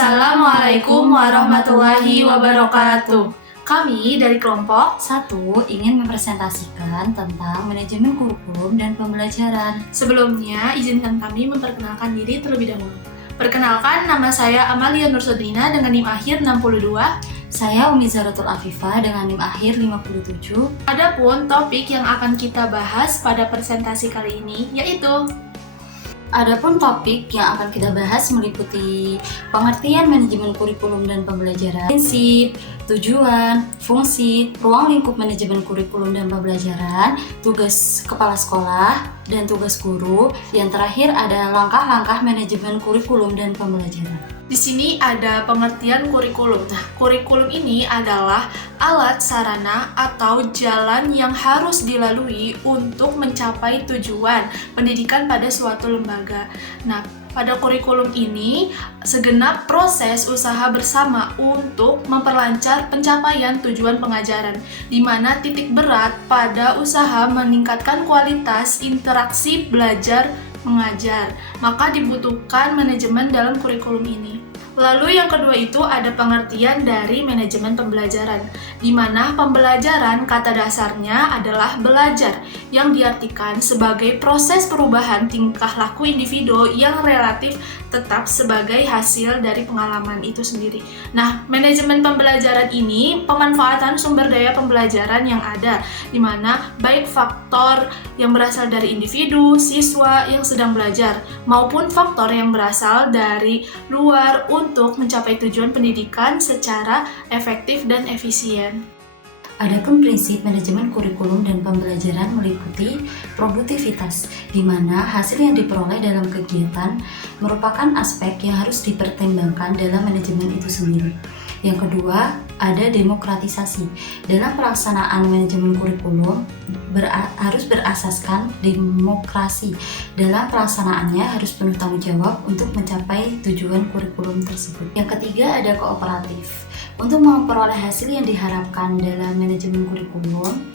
Assalamualaikum warahmatullahi wabarakatuh. Kami dari kelompok 1 ingin mempresentasikan tentang manajemen kurikulum dan pembelajaran. Sebelumnya, izinkan kami memperkenalkan diri terlebih dahulu. Perkenalkan, nama saya Amalia Nursodrina dengan NIM akhir 62. Saya Umi Zaratul Afifah dengan NIM akhir 57. Adapun topik yang akan kita bahas pada presentasi kali ini yaitu Adapun topik yang akan kita bahas meliputi pengertian manajemen kurikulum dan pembelajaran, prinsip, tujuan, fungsi, ruang lingkup manajemen kurikulum dan pembelajaran, tugas kepala sekolah, dan tugas guru. Yang terakhir ada langkah-langkah manajemen kurikulum dan pembelajaran. di sini ada pengertian kurikulum. Nah, kurikulum ini adalah alat, sarana, atau jalan yang harus dilalui untuk mencapai tujuan pendidikan pada suatu lembaga. Nah, pada kurikulum ini, segenap proses usaha bersama untuk memperlancar pencapaian tujuan pengajaran, di mana titik berat pada usaha meningkatkan kualitas interaksi belajar mengajar, maka dibutuhkan manajemen dalam kurikulum ini. Lalu yang kedua itu ada pengertian dari manajemen pembelajaran, di mana pembelajaran kata dasarnya adalah belajar, yang diartikan sebagai proses perubahan tingkah laku individu yang relatif tetap sebagai hasil dari pengalaman itu sendiri. Nah, manajemen pembelajaran ini pemanfaatan sumber daya pembelajaran yang ada, di mana baik faktor yang berasal dari individu, siswa yang sedang belajar, maupun faktor yang berasal dari luar untuk mencapai tujuan pendidikan secara efektif dan efisien. Adapun prinsip manajemen kurikulum dan pembelajaran meliputi produktivitas, di mana hasil yang diperoleh dalam kegiatan merupakan aspek yang harus dipertimbangkan dalam manajemen itu sendiri. Yang kedua, ada demokratisasi. Dalam pelaksanaan manajemen kurikulum harus berasaskan demokrasi. Dalam pelaksanaannya harus penuh tanggung jawab untuk mencapai tujuan kurikulum tersebut. Yang ketiga, ada kooperatif. Untuk memperoleh hasil yang diharapkan dalam manajemen kurikulum,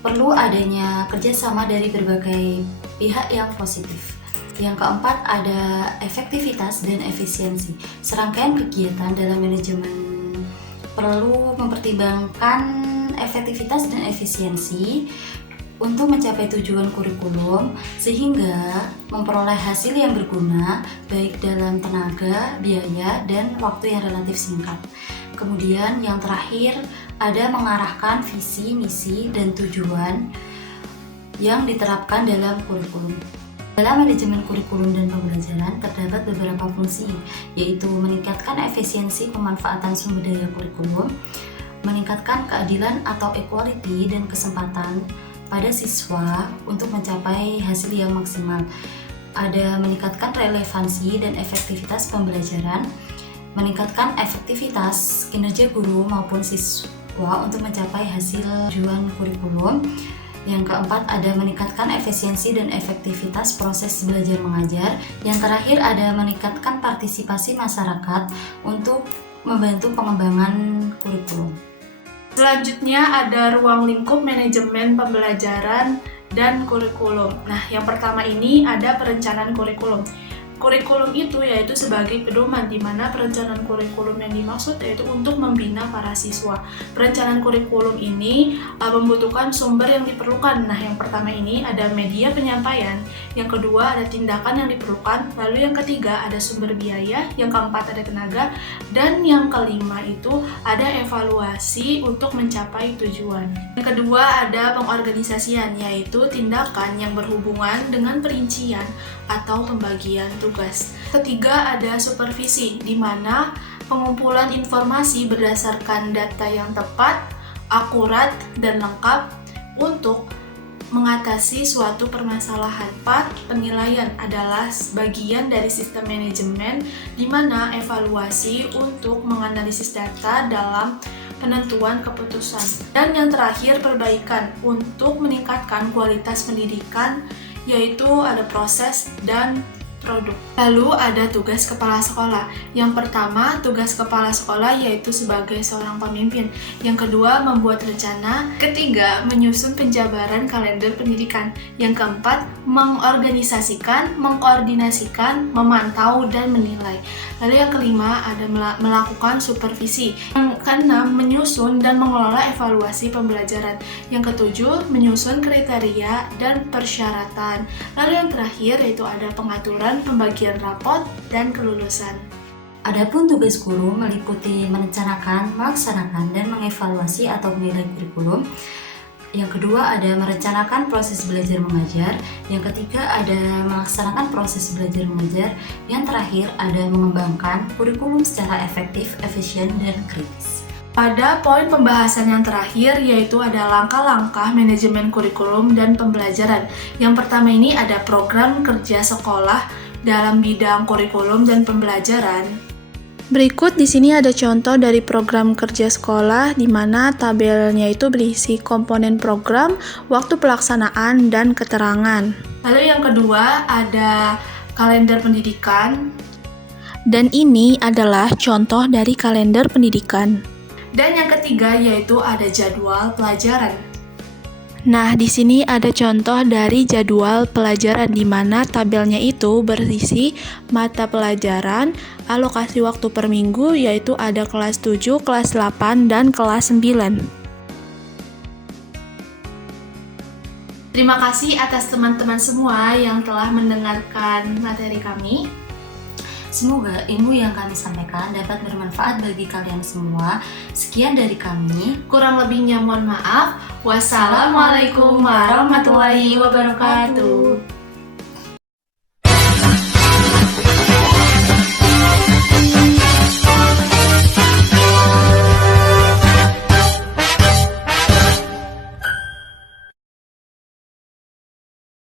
perlu adanya kerjasama dari berbagai pihak yang positif. Yang keempat, ada efektivitas dan efisiensi. Serangkaian kegiatan dalam manajemen perlu mempertimbangkan efektivitas dan efisiensi untuk mencapai tujuan kurikulum, sehingga memperoleh hasil yang berguna baik dalam tenaga, biaya, dan waktu yang relatif singkat. Kemudian yang terakhir ada mengarahkan visi, misi, dan tujuan yang diterapkan dalam kurikulum. Dalam manajemen kurikulum dan pembelajaran terdapat beberapa fungsi, yaitu meningkatkan efisiensi pemanfaatan sumber daya kurikulum, meningkatkan keadilan atau equality dan kesempatan pada siswa untuk mencapai hasil yang maksimal. Ada meningkatkan relevansi dan efektivitas pembelajaran, meningkatkan efektivitas kinerja guru maupun siswa untuk mencapai hasil tujuan kurikulum. Yang keempat, ada meningkatkan efisiensi dan efektivitas proses belajar mengajar. Yang terakhir, ada meningkatkan partisipasi masyarakat untuk membantu pengembangan kurikulum. Selanjutnya ada ruang lingkup manajemen pembelajaran dan kurikulum. Nah, yang pertama ini ada perencanaan kurikulum. Kurikulum itu yaitu sebagai pedoman, di mana perencanaan kurikulum yang dimaksud yaitu untuk membina para siswa. Perencanaan kurikulum ini membutuhkan sumber yang diperlukan. Nah, yang pertama ini ada media penyampaian, yang kedua ada tindakan yang diperlukan, lalu yang ketiga ada sumber biaya, yang keempat ada tenaga, dan yang kelima itu ada evaluasi untuk mencapai tujuan. Yang kedua ada pengorganisasian, yaitu tindakan yang berhubungan dengan perincian atau pembagian tugas. Ketiga ada supervisi, di mana pengumpulan informasi berdasarkan data yang tepat, akurat, dan lengkap untuk mengatasi suatu permasalahan. 4. Penilaian adalah bagian dari sistem manajemen, di mana evaluasi untuk menganalisis data dalam penentuan keputusan. Dan yang terakhir, perbaikan untuk meningkatkan kualitas pendidikan, yaitu ada proses dan produk. Lalu ada tugas kepala sekolah. Yang pertama, tugas kepala sekolah yaitu sebagai seorang pemimpin. Yang kedua, membuat rencana. Ketiga, menyusun penjabaran kalender pendidikan. Yang keempat, mengorganisasikan, mengkoordinasikan, memantau, dan menilai. Lalu yang kelima, ada melakukan supervisi. Yang keenam, menyusun dan mengelola evaluasi pembelajaran. Yang ketujuh, menyusun kriteria dan persyaratan. Lalu yang terakhir yaitu ada pengaturan, pembagian rapot, dan kelulusan. Adapun tugas guru meliputi merencanakan, melaksanakan, dan mengevaluasi atau menilai kurikulum. Yang kedua ada merencanakan proses belajar mengajar. Yang ketiga ada melaksanakan proses belajar mengajar. Yang terakhir ada mengembangkan kurikulum secara efektif, efisien, dan kritis. Pada poin pembahasan yang terakhir yaitu ada langkah-langkah manajemen kurikulum dan pembelajaran. Yang pertama ini ada program kerja sekolah dalam bidang kurikulum dan pembelajaran. Berikut di sini ada contoh dari program kerja sekolah di mana tabelnya itu berisi komponen program, waktu pelaksanaan, dan keterangan. Lalu yang kedua ada kalender pendidikan. Dan ini adalah contoh dari kalender pendidikan. Dan yang ketiga yaitu ada jadwal pelajaran. Nah, di sini ada contoh dari jadwal pelajaran di mana tabelnya itu berisi mata pelajaran, alokasi waktu per minggu yaitu ada kelas 7, kelas 8, dan kelas 9. Terima kasih atas teman-teman semua yang telah mendengarkan materi kami. Semoga ilmu yang kami sampaikan dapat bermanfaat bagi kalian semua. Sekian dari kami. Kurang lebihnya mohon maaf. Wassalamualaikum warahmatullahi wabarakatuh.